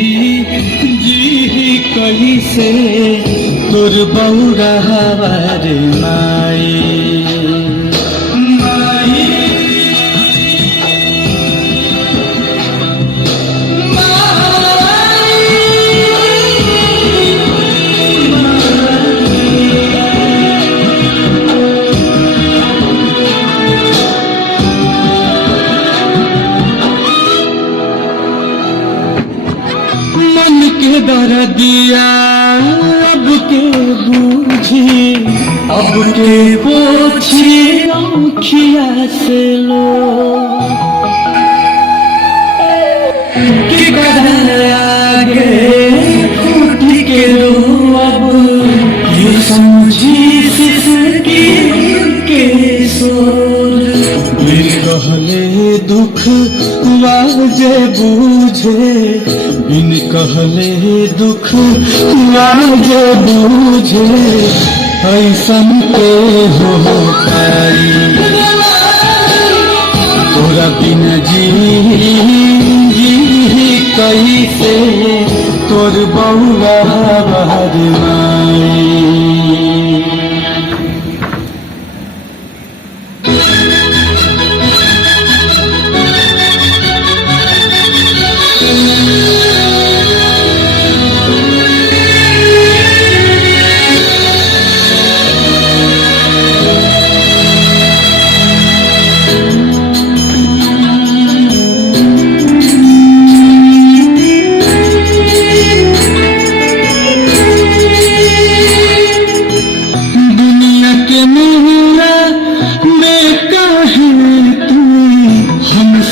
जी कैसे तोर बौरा हवार माई के दर दिया अब के बूझी अब के पोछी आँखिया से लो कि आगे फूट के रो अब ये समझी सिसकी के सोर बिन कहले दुख वाजे बूझे बिन कहले दुख वाजे बूझे ऐसन के हो पाई तोरा बिन जी कैसे तोर बौआ हवार माई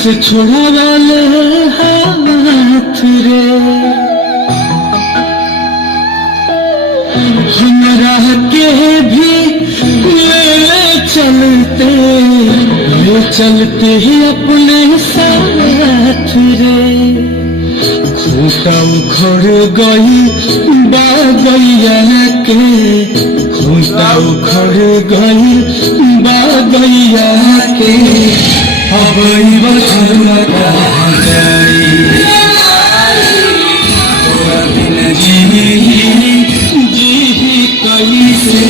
से छोड़ा वाले हाथ रे हमरा के भी ले चलते ही अपने साथ रे खूंटा उखड़ गई बागैया के खूंटा उखड़ गई बागैया के अब बचुआ कहाँ जाई तोरा बिन जी कैसे